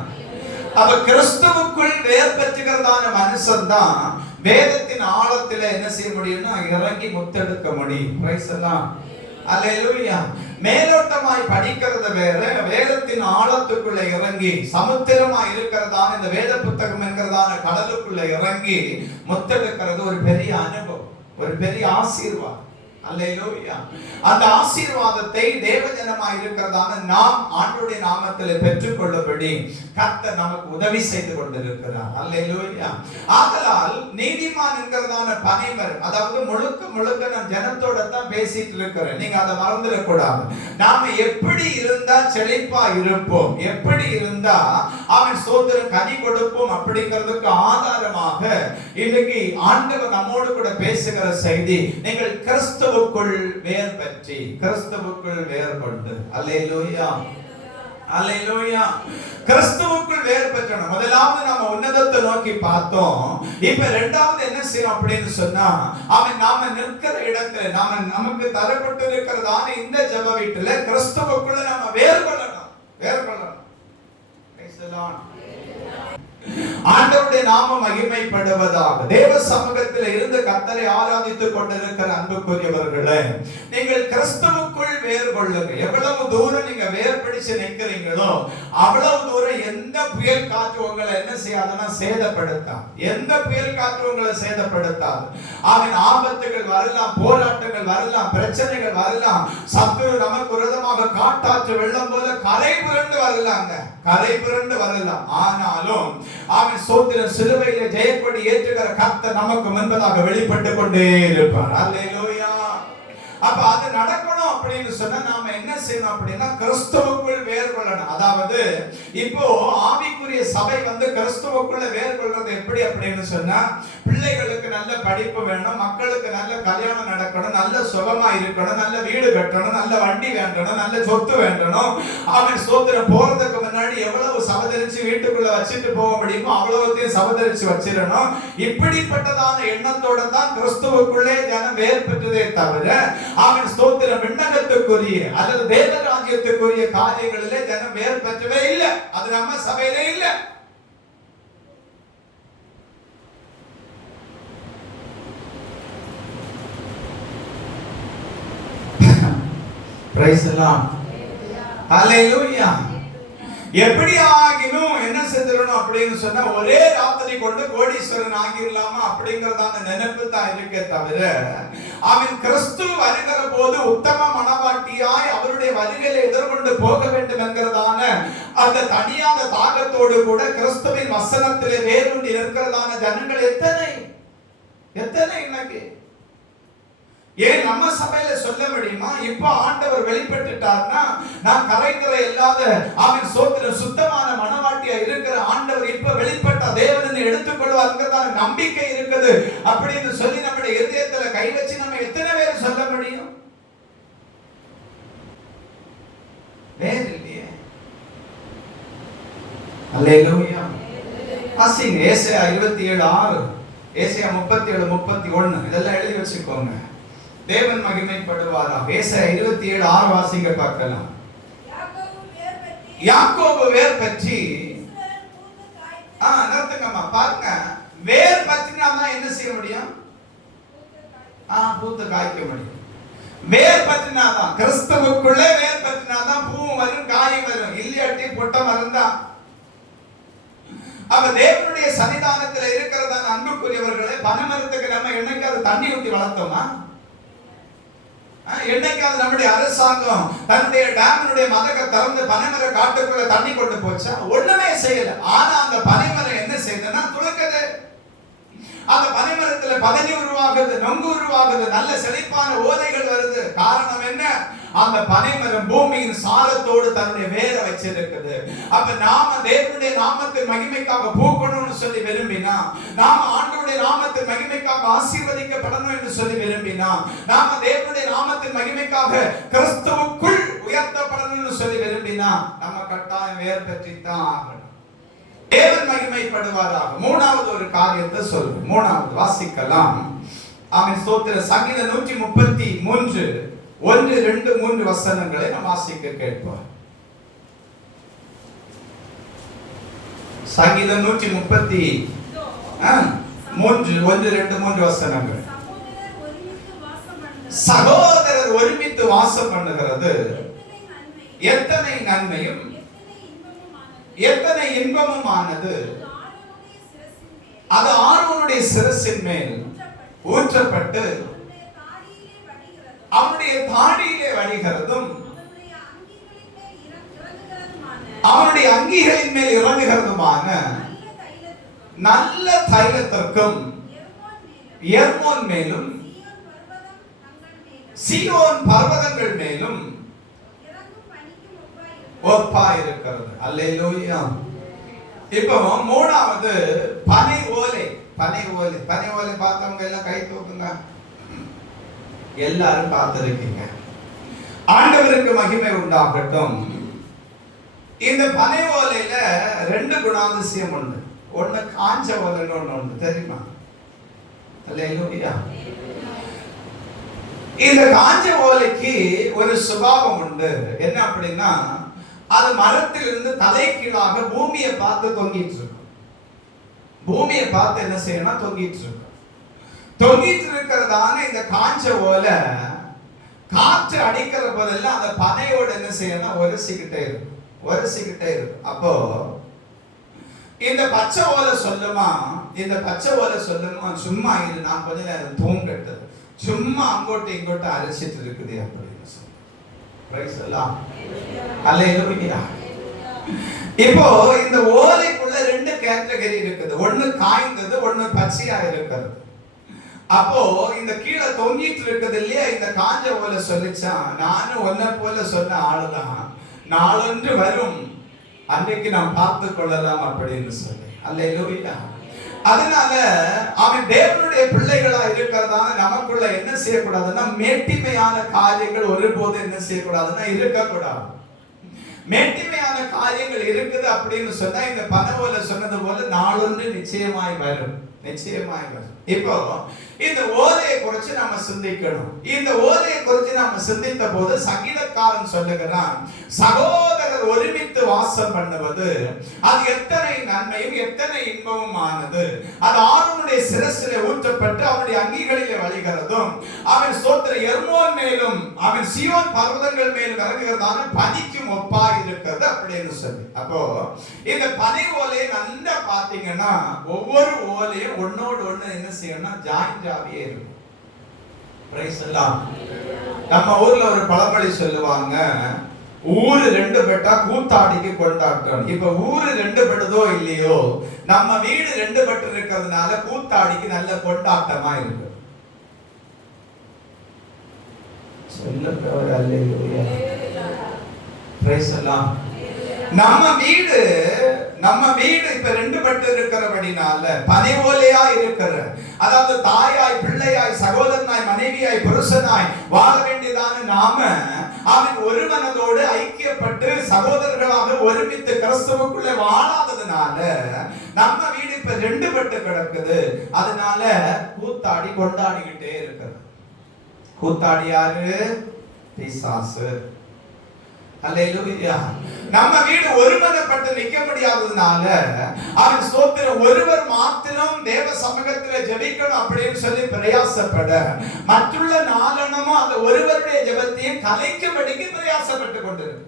அப்ப கிறிஸ்துவுக்குள் வேர் பெற்றுகிறதான மனுஷன் தான் வேதத்தின் ஆழத்துல என்ன செய்ய முடியும்னா இறங்கி முத்தெடுக்க முடியும். பிரைஸ் எல்லாம். அல்லேலூயா. மேலோட்டமாய் படிக்கிறது வேற, வேதத்தின் ஆழத்துக்குள்ள இறங்கி சமுத்திரமா இருக்கிறதான இந்த வேத புத்தகம் என்கிறதான கடலுக்குள்ள இறங்கி முத்தெடுக்கிறது ஒரு பெரிய அனுபவம், ஒரு பெரிய ஆசீர்வாதம். அல்லேலூயா. அந்த ஆசீர்வாதத்தை தேவஜனமாய் இருக்கிறதான நாம் ஆண்டவருடைய நாமத்திலே பெற்றுக்கொள்ளபடி கர்த்தர் நமக்கு உதவி செய்து கொண்டிருக்கிறார். அல்லேலூயா. ஆதலால் நீதிமான் என்கிறதான பனைமரம், அதாவது முழுக்க நான் ஜனத்தோட தான் பேசிட்டு இருக்கிறேன், நீங்க அதை மறந்துடக்கூடாது. நாம எப்படி இருந்தா செழிப்பா இருப்போம், எப்படி இருந்தா அவன் ஸ்தோத்திரம் கனி கொடுப்போம் அப்படிங்கிறதுக்கு ஆதாரமாக இன்னைக்கு ஆண்டவர் நம்மோடு கூட பேசுகிற செய்தி, நீங்கள் கிறிஸ்துவுக்குள் வேர் பற்றி கிறிஸ்துவுக்குள் வேர் கொண்டு. அல்லேலூயா. அல்லேலூயா. கிறிஸ்துவுக்குள் வேர் பெற்றணும். முதலாவது நாம உன்னதத்தை நோக்கி பார்த்தோம். இப்ப இரண்டாவது என்ன செய்யணும் அப்படின்னு சொன்னா நாம நிற்கிற இடத்துல நமக்கு தரப்பட்டிருக்கிறதான இந்த ஜெப வீட்டுல கிறிஸ்துவுக்குள்ள நாம வேர் கொள்ளணும். ஆண்டவருடைய நாமம் மகிமைப்படுவதாக. தேவ சமூகத்தில் இருந்து கர்த்தரை ஆராதித்துக் கொண்டிருக்கிற அன்புக்குரியவர்களே, நீங்கள் கிறிஸ்துவுக்குள் வேர் கொள்ளுங்க. எவ்வளவு தூரம் நீங்க வேர் பிடிச்சு நிற்கிறீங்களோ அவ்வளவு தூரம் எந்த புயல் காற்று உங்களை என்ன செய்யாதுன்னா சேதப்படுத்தாது. எந்த புயல் காற்று உங்களை சேதப்படுத்தாது. அவன் ஆபத்துகள் வரலாம், போராட்டங்கள் வரலாம், பிரச்சனைகள் வரலாம், சத்துரு நமக்கு விரோதமாக காட்டாற்று வெள்ளம் போல கரை புரண்டு வரலாங்க, கரை புரண்டு வரலாம். ஆனாலும் அவன் சோத்திரம் சிலுவையிலே ஜெயக்கொடி ஏற்றுகிற கர்த்தர் நமக்கு முன்பதாக வெளிப்பட்டு கொண்டே இருப்பார். அல்லேலூயா. அப்ப அது நடக்கணும் அப்படின்னு சொன்னா நாம என்ன செய்யணும் அப்படின்னா கிறிஸ்துவுக்குள் வேர் கொள்ளணும். அதாவது இப்போ ஆவிக்குரிய சபை கிறிஸ்துவுக்குள்ள வேர் கொள்றது எப்படி அப்படின்னு சொன்னா, பிள்ளைகளுக்கு நல்ல படிப்பு வேணும், மக்களுக்கு நல்ல கல்யாணம் நடக்கணும், நல்ல சுகமா இருக்கணும், நல்ல வீடு கட்டணும், நல்ல வண்டி வேண்டணும், நல்ல சொத்து வேண்டணும். அவன் சோத்திரம் போறதுக்கு முன்னாடி எவ்வளவு சபதரிச்சு வீட்டுக்குள்ள வச்சுட்டு போக முடியுமோ அவ்வளவுத்தையும் சபதரிச்சு வச்சிடணும். இப்படிப்பட்டதான எண்ணத்தோட தான் கிறிஸ்துவுக்குள்ளே ஜனம் வேர் பெற்றதே தவிர அவன் ஸ்தோத்திரம் விண்ணகத்துக்குரிய அல்லது தேவராஜ்யத்துக்குரிய காரியங்களிலே ஜனம் வேர் பெற்றவே இல்லை. அது நம்ம சபையிலே இல்லை. Praise the lord. ஹalleluya. எப்படி ஆகினும் என்ன செஞ்சிரணும் அப்படின்னு சொன்னா ஒரே ராத்திரி கொண்டு கோடீஸ்வரன் ஆகிடலாமா அப்படிங்கறதான நினைப்பு தான் இருக்கே தவிர அவன் கிறிஸ்து வருகிற போது உத்தம மனவாட்டியாய் அவருடைய வருகையை எதிர்கொண்டு போக வேண்டும் என்கிறதான அந்த தனியாத தாகத்தோடு கூட கிறிஸ்துவின் வசனத்திலே வேரூன்றி இருக்கிறதான ஜனங்கள் எத்தனை எத்தனை இன்னைக்கு ஏன் நம்ம சபையில சொல்ல முடியுமா? இப்ப ஆண்டவர் வெளிப்பட்டுட்டார்னா நான் கரைத்துறை இல்லாத அவன் சோத்திர சுத்தமான மனவாட்டியா இருக்கிற ஆண்டவர் இப்ப வெளிப்பட்ட தேவனை எடுத்துக்கொள்வார்ங்கிறதான நம்பிக்கை இருக்குது அப்படின்னு சொல்லி நம்முடைய இதயத்துல கை வச்சு நம்ம எத்தனை பேர் சொல்ல முடியும்? வேற இல்லையே. அல்லேலூயா. வாசிங்க ஏசாயா 27:6, ஏசாயா 37:31 இதெல்லாம் எழுதி வச்சுக்கோங்க. தேவன் மகிமைப்படுவாராம். ஏசாயா 27:6 வாசிங்க பார்க்கலாம். யாக்கோபு வேர் பற்றி நிறுத்துங்கம்மா பாருங்க. வேர் பற்றினாதான் என்ன செய்ய முடியும்? பூத்து காய்க்க முடியும். வேர் பற்றினாதான், கிறிஸ்துவுக்குள்ளே வேர் பற்றினாதான் பூவும் வரும் காயும் வரும். இல்லையாட்டி பொட்டம் இருந்தா அவ தேவனுடைய சன்னிதானத்தில் இருக்கிறதான அன்புக்குரியவர்களே, பனைமரத்துக்கு நம்ம என்னைக்காவது தண்ணி ஊற்றி வளர்த்தோமா? என்னைக்காவது நம்முடைய அரசாங்கம் தன்னுடைய டேமினுடைய மதக திறந்து பனைமர காட்டுக்குள்ள தண்ணி கொண்டு போச்சா? ஒண்ணுமே செய்யல. ஆனா அந்த பனைமரம் என்ன செய்யுதுன்னா துளக்குது. அந்த பனைமரத்துல பதனி உருவாகுது, நொங்கு உருவாகுது, நல்ல செழிப்பான ஓலைகள் வருது. காரணம் என்ன? அந்த பனைமரம் பூமியின் சாரத்தோடு தன்னுடைய வேரை வச்சிருக்குது. அப்ப நாம தேவனுடைய நாமத்தின் மகிமைக்காக பூக்கணும்னு சொல்லி விரும்பினா, நாம ஆண்டவருடைய நாமத்தின் மகிமைக்காக ஆசீர்வதிக்கப்படணும் என்று சொல்லி விரும்பினா, நாம தேவனுடைய நாமத்தின் மகிமைக்காக கிறிஸ்துவுக்குள் உயர்த்தப்படணும்னு சொல்லி விரும்பினா நம்ம கட்டாயம் வேர் பெற்றுத்தான் ஆகணும். தேவன் மகிமைப்படுவாராக. மூணாவது ஒரு காரியத்தை சொல்லு. மூணாவது வாசிக்கலாம். ஆமென். ஸ்தோத்திர. சங்கீதம் 133 1, 2, 3 வசனங்களை நாம் வாசிக்க கேட்போம். சங்கீதம் 133 1, 2, 3 வசனங்கள். சகோதரர் ஒருமித்து வாசம் பண்ணுகிறது எத்தனை நன்மையும் எத்தனை இன்பமுமானது. அது ஆரோனுடைய சிரசின் மேல் ஊற்றப்பட்டு அவனுடைய தாடியிலே வடிகிறதும் அவனுடைய அங்கிகளின் மேல் இறங்குகிறதுமான நல்ல தைலத்திற்கும் எர்மோன் மேலும் சீயோன் பர்வதங்கள் மேலும் ஒப்பாயிருக்கிறது. அல்லேலூயா. இப்போ மூணாவது பனை ஓலை. பனை ஓலை. பனை ஓலை பார்த்தவங்க எல்லாம் கை தூக்குங்க. எல்லாரும் பார்த்திருக்கீங்க. ஆண்டவருக்கு மகிமை உண்டாகட்டும். இந்த பனை ஓலையில 2 குணாதிசயம் உண்டு. ஒண்ணு காஞ்ச ஓலைன்னு ஒண்ணு உண்டு, தெரியுமா? அல்லேலூயா. இந்த காஞ்ச ஓலைக்கு ஒரு சுபாவம் உண்டு. என்ன அப்படின்னா, அது மரத்திலிருந்து தலைகீழாக பூமியை பார்த்து தொங்கிட்டு இருக்கும். பூமியை பார்த்து என்ன செய்யணும்? தொங்கிட்டு இருக்கும். தொங்கிட்டு இருக்கிறதான இந்த காஞ்ச ஓலை காற்று அடிக்கிற போதெல்லாம் அந்த பனையோடு என்ன செய்யணும்? உரசிக்கிட்டே இருக்கும், உரசிக்கிட்டே இருக்கும். அப்போ இந்த பச்சை ஓலை சொல்லுமா, இந்த பச்சை ஓலை சொல்லுமா, சும்மா இரு, நான் கொஞ்ச நேரம் தூங்கட்டு, சும்மா அங்கோட்டு இங்கோட்டு அரைச்சிட்டு இருக்குது அப்படின்னு சொல்லி. பிரைஸ் எல்லாம் அல்லேலூயா. இப்போ இந்த ஓலைக்குள்ள 2 கேட்டகரி இருக்குது. ஒண்ணு காய்ந்தது, ஒண்ணு பச்சையா இருக்கிறது. அப்போ இந்த கீழே தொங்கிட்டு இருக்குது இல்லையா, இந்த காஞ்ச ஓலை சொல்லிச்சான், நானும் ஒன்ன போல சொன்ன ஆளுதான், நாளொன்று வரும், அன்றைக்கு நாம் பார்த்து கொள்ளலாம் அப்படின்னு சொல்லி. அல்லேலூயா. அதனால அவன் தேவனுடைய பிள்ளைகளா இருக்கிறதான நமக்குள்ள என்ன செய்யக்கூடாதுன்னா, மேட்டிமையான காரியங்கள் ஒருபோது என்ன செய்யக்கூடாதுன்னா இருக்கக்கூடாது. மேட்டிமையான காரியங்கள் இருக்குது அப்படின்னு சொன்னா, இந்த பனவோல சொன்னது போல நாளொன்று நிச்சயமாய் வரும், நிச்சயமாய் வரும். இப்போ இந்த ஓலையை குறித்து நம்ம சிந்திக்கணும். இந்த ஓலையை குறித்து நம்ம சிந்தித்த போது சங்கீதக்காரன் சொல்லுகிறான், சகோதரர் ஒருமித்து வாசம் பண்ணுவது அது எத்தனை நன்மையும் எத்தனை இன்பமும் ஆனது. அது ஆரோனுடைய சிரசிலே ஊற்றப்பட்டு அவனுடைய அங்கிகளிலே வழிகிறதும், அவன் ஸ்தோத்திர எர்மோன் மேலும் அவன் சீயோன் பர்வதங்கள் மேலும் இறங்குகிறதான பனிக்கும் ஒப்பா இருக்கிறது அப்படின்னு சொல்லி. அப்போ இந்த பனை ஓலையை நல்லா பாத்தீங்கன்னா, ஒவ்வொரு ஓலையும் ஒன்னோடு ஒண்ணு என்ன செய்யணும்னா ஜாயின் ஜாவியே இருக்கும். பிரைஸ் எல்லாம். நம்ம ஊர்ல ஒரு பழமொழி சொல்லுவாங்க, ஊரு 2 பெட்டா கூத்தாடிக்கு கொண்டாட்டம். இப்ப ஊரு 2 பெடுதோ இல்லையோ, நம்ம வீடு 2 பெட்டு இருக்கிறதுனால கூத்தாடிக்கு நல்ல கொண்டாட்டமா இருக்கு. சொல்லுங்க அல்லேலூயா. பிரைஸ் எல்லாம். நம்ம வீடு இப்ப 2 பட்டு இருக்கிறபடினால பனை ஓலையா இருக்கிற, அதாவது தாயாய் பிள்ளையாய் சகோதரனாய் மனைவியாய் புருஷனாய் வாழ வேண்டியதான நாம அவன் ஒரு மனதோடு ஐக்கியப்பட்டு சகோதரர்களாக ஒருமித்து கிறிஸ்துவுக்குள்ளே வாழாததுனால நம்ம வீடு இப்ப 2 பட்டு கிடக்குது. அதனால கூத்தாடி கொண்டாடிக்கிட்டே இருக்கிறது. கூத்தாடி யாரு? பிசாசு. அல்லேலூயா. நம்ம வீடு ஒருமனப்பட்டு நிக்க முடியாததுனால அவன் ஸ்தோத்திரம் ஒருவர் மாத்திரம் தேவ சமூகத்தில் ஜெபிக்கணும் அப்படின்னு சொல்லி பிரயாசப்பட, மற்றுள்ள 4 அந்த ஒருவருடைய ஜெபத்தையும் கலைக்கும்படிக்கு பிரயாசப்பட்டு கொண்டிருக்கு.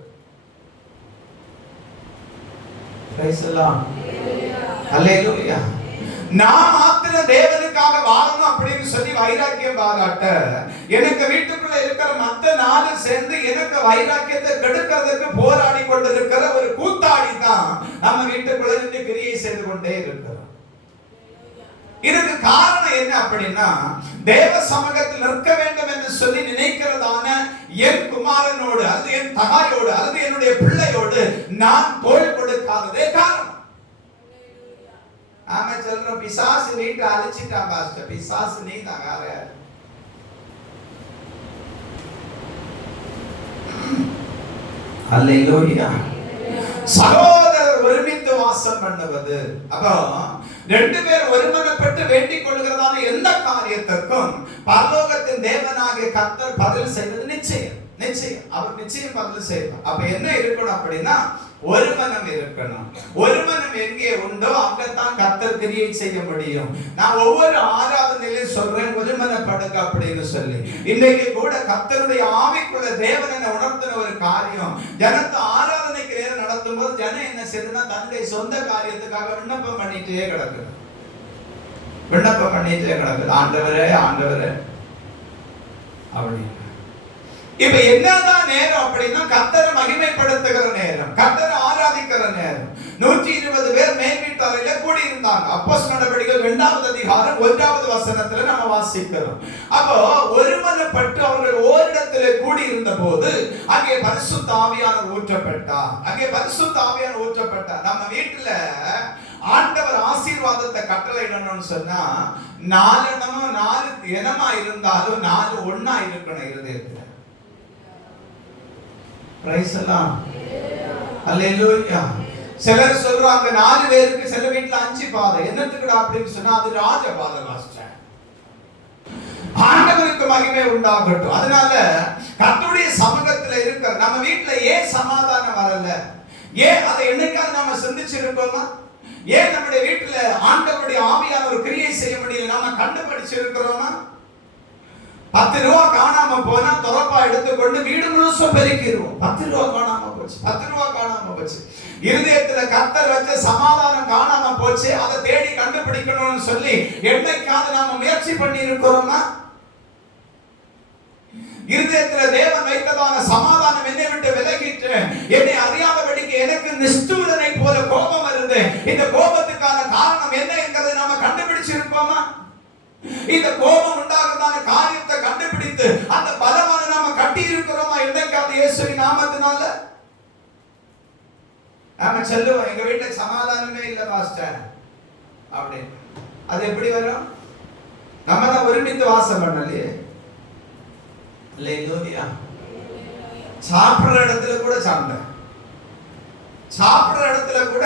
பிரைஸ் எல்லாம். அல்லேலூயா. நான் மாத்திர தேவனுக்காக வாழணும் அப்படின்னு சொல்லி வைராக்கியம் பாராட்ட, எனக்கு வீட்டுக்குள்ள இருக்கிற மத்த 4 சேர்ந்து எனக்கு வைராக்கியத்தை கெடுக்கிறதுக்கு போராடி கொண்டிருக்கிற ஒரு கூத்தாடி தான் நம்ம வீட்டுக்குள்ள இருந்து கிரியை செய்து கொண்டே இருக்கிறோம். இதுக்கு காரணம் என்ன அப்படின்னா, தேவ சமூகத்தில் நிற்க வேண்டும் என்று சொல்லி நினைக்கிறதான என் குமாரனோடு அல்லது என் தகாயோடு அல்லது என்னுடைய பிள்ளையோடு நான் தோள் கொடுக்காததே காரணம். ஆமா சொல்றோம், பிசாசு வீட்டை அழிச்சிட்டான் பாஸ்டர். பிசாசு நீ தான், வேற யாரு? அல்லேலூயா. சகோதரர் ஒருமித்து வாசம் பண்ணுவது. அப்போ 2 பேர் ஒருமனப்பட்டு வேண்டிக் கொள்கிறதான எந்த காரியத்திற்கும் பரலோகத்தின் தேவனாகிய கர்த்தர் பதில் செய்வது நிச்சயம். நிச்சயம் அவர் நிச்சயம் பதில் செய்வார். அப்ப என்ன இருக்கணும் அப்படின்னா, ஒரு மனம் இருக்கணும். ஒரு மனம் எங்கே உண்டோ அங்கத்தான் கர்த்தர் கிரியை செய்ய முடியும். நான் ஒவ்வொரு ஆராதனையிலும் சொல்றேன், ஒருமனப்படுங்க அப்படின்னு சொல்லி. இன்னைக்கு கூட கர்த்தருடைய ஆவிக்குள்ள தேவன் என்ன உணர்த்தின ஒரு காரியம், ஜனத்தை ஆராதனைக்கு நேரம் நடத்தும் போது ஜனம் என்ன செய்யுதுன்னா, தன்னுடைய சொந்த காரியத்துக்காக விண்ணப்பம் பண்ணிட்டே கிடக்குது. விண்ணப்பம் பண்ணிட்டே கிடக்குது, ஆண்டவரே ஆண்டவரே அப்படின்னு. இப்ப என்னதான் நேரம் அப்படின்னா, கர்த்தரை மகிமைப்படுத்துகிற நேரம், கர்த்தரை ஆராதிக்கிற நேரம். 120 பேர் மேல் வீட்டறையில கூடி இருந்தாங்க. அப்போஸ்தலர் நடவடிக்கைகள் 2வது அதிகாரம் 1வது வசனத்துல நம்ம வாசிக்கிறோம். அப்போ ஒருமனப்பட்டு அவர்கள் ஓரிடத்திலே கூடி இருந்த போது அங்கே பரிசுத்த ஆவியானவர் ஊற்றப்பட்டார். அங்கே பரிசுத்த ஆவியானவர் ஊற்றப்பட்டார். நம்ம வீட்டுல ஆண்டவர் ஆசீர்வாதத்தை கட்டளையிடணும்னு சொன்னா, 4 இனமா இருந்தாலும் 4 ஒண்ணா இருக்கணும் இருதயத்துல. பிரைஸ் எல்லாம். அல்லேலூயா. சிலர் சொல்றாங்க 4 பேருக்கு சில வீட்டுல 5 பாதை. என்னத்துக்குடா அப்படின்னு சொன்னா, அது ராஜ பாதை மாஸ்டர். ஆண்டவருக்கு மகிமை உண்டாகட்டும். அதனால கர்த்தருடைய சமூகத்துல இருக்கிற நம்ம வீட்டுல ஏன் சமாதானம் வரல, ஏன் அதை என்னைக்காவது நாம சிந்திச்சு இருக்கோமா? ஏன் நம்முடைய வீட்டுல ஆண்டவருடைய ஆவியானவர் கிரியை செய்ய முடியல, நாம கண்டுபிடிச்சு இருக்கிறோமா? 10 ரூபா காணாம போனா துறப்பா எடுத்துக்கொண்டு வீடு முழுசும் பெருக்கிடுவோம். 10 ரூபா காணாம போச்சு, 10 ரூபா காணாம போச்சு. இருதயத்துல கர்த்தர் வச்ச சமாதானம் காணாம போச்சு, அதை தேடி கண்டுபிடிக்கணும்னு சொல்லி என்னைக்காவது நாம முயற்சி பண்ணி இருக்கிறோமா? இருதயத்தில் தேவன் வைத்ததான சமாதானம் என்னை விட்டு விலகிட்டு என்னை அறியாதபடிக்கு எனக்கு நிஷ்டூரனை போல கோபம் வருது. இந்த கோபத்துக்கான காரணம் என்ன என்கிறதை நாம கண்டுபிடிச்சிருக்கோமா? இந்த கோபம் உண்டாகிறதான காரியத்தை கண்டுபிடித்து அந்த பலமான நாம கட்டி இருக்கிறோமா? என்னைக்காவது இயேசுவின் நாமத்தினால நாம சொல்லுவோம், எங்க வீட்டுல சமாதானமே இல்லை பாஸ்டர் அப்படின்னு. அது எப்படி வரும்? நம்ம தான் ஒருமித்து வாசம் பண்ணலையே. அல்லேலூயா. சாப்பிடுற இடத்துல கூட சண்டை, சாப்பிடுற இடத்துல கூட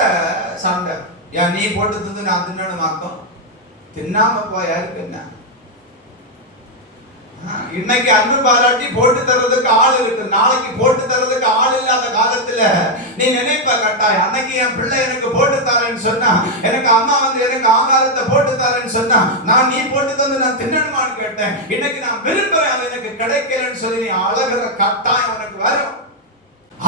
சண்டை. ஏன் நீ போட்டு தந்து நான் தின்னணும் ஆக்கும், தின்னாம போ, யாருக்கு என்ன? இன்னைக்கு அன்பு பாராட்டி போட்டு தர்றதுக்கு ஆள் இருக்கு, நாளைக்கு போட்டு தர்றதுக்கு ஆள் இல்லாத காலத்துல நீ நினைப்ப கட்டாய், அன்னைக்கு என் பிள்ளை எனக்கு போட்டு தரேன்னு சொன்னா, எனக்கு அம்மா வந்து எனக்கு ஆகாரத்தை போட்டு தரேன்னு சொன்னா, நான் நீ போட்டு தந்து நான் தின்னணுமான்னு கேட்டேன். இன்னைக்கு நான் விரும்புறேன், அது எனக்கு கிடைக்கலன்னு சொல்லி நீ அழகிற கட்டாயம் உனக்கு வரும்.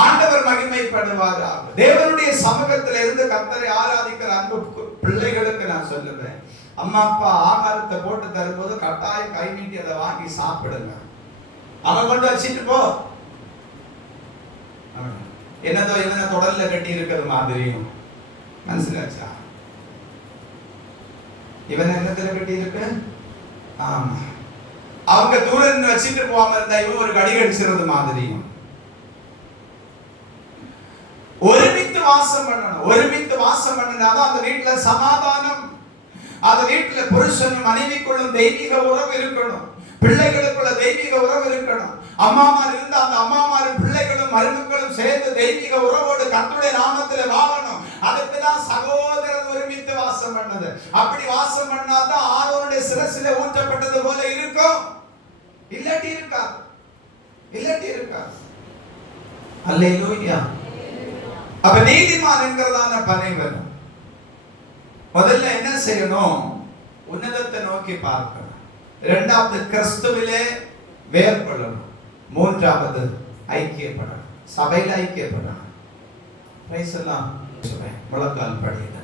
ஆண்டவர் மகிமைப்படுவாராக. தேவனுடைய சமூகத்தில் இருந்து கர்த்தரை ஆராதிக்கிற அன்பு பிள்ளைகளுக்கு நான் சொல்லுவேன், அம்மா அப்பா ஆகாரத்தை போட்டு தரும்போது கட்டாயம் கை நீட்டி அதை வாங்கி சாப்பிடுங்க. அவன் கொண்டு வச்சிட்டு போ. என்னதோ இவனை தொடர்ல கட்டி இருக்கிறது மாதிரியும் மனசிலாச்சா? இவன் என்னத்துல கட்டி இருக்கு? ஆமா, அவங்க தூரம் வச்சிட்டு போகாம இருந்தா இவன் ஒரு கடி கடிச்சிருது மாதிரியும். ஒருமித்து வாசம் பண்ணணும். ஒருமித்து வாசம் பண்ணினாதான் அந்த வீட்டுல சமாதானம். அந்த வீட்டுல புருஷனும் மனைவிக்குள்ளும் தெய்வீக உறவு இருக்கணும், பிள்ளைகளுக்குள்ள தெய்வீக உறவு இருக்கணும். அம்மாமார் இருந்தா அந்த அம்மாமாரும் பிள்ளைகளும் மருமக்களும் சேர்ந்து தெய்வீக உறவோடு கர்த்தருடைய நாமத்திலே வாழணும். அதுக்கு தான் சகோதரர் ஒருமித்து வாசம் பண்ணது. அப்படி வாசம் பண்ணாதான் ஆரோனுடைய சிரசிலே ஊற்றப்பட்டது போல இருக்கும். இல்லாட்டி இருக்காது, இல்லாட்டி இருக்காது. அல்லேலூயா. அப்ப நீதிமான் என்கிறதான பனை வரும். முதல்ல என்ன செய்யணும்? உன்னதத்தை நோக்கி பார்க்கணும். இரண்டாவது கிறிஸ்துவிலே வேர் கொள்ளணும். மூன்றாவது ஐக்கியப்படணும், சபையில ஐக்கியப்படணும். முழங்கால் படிங்க.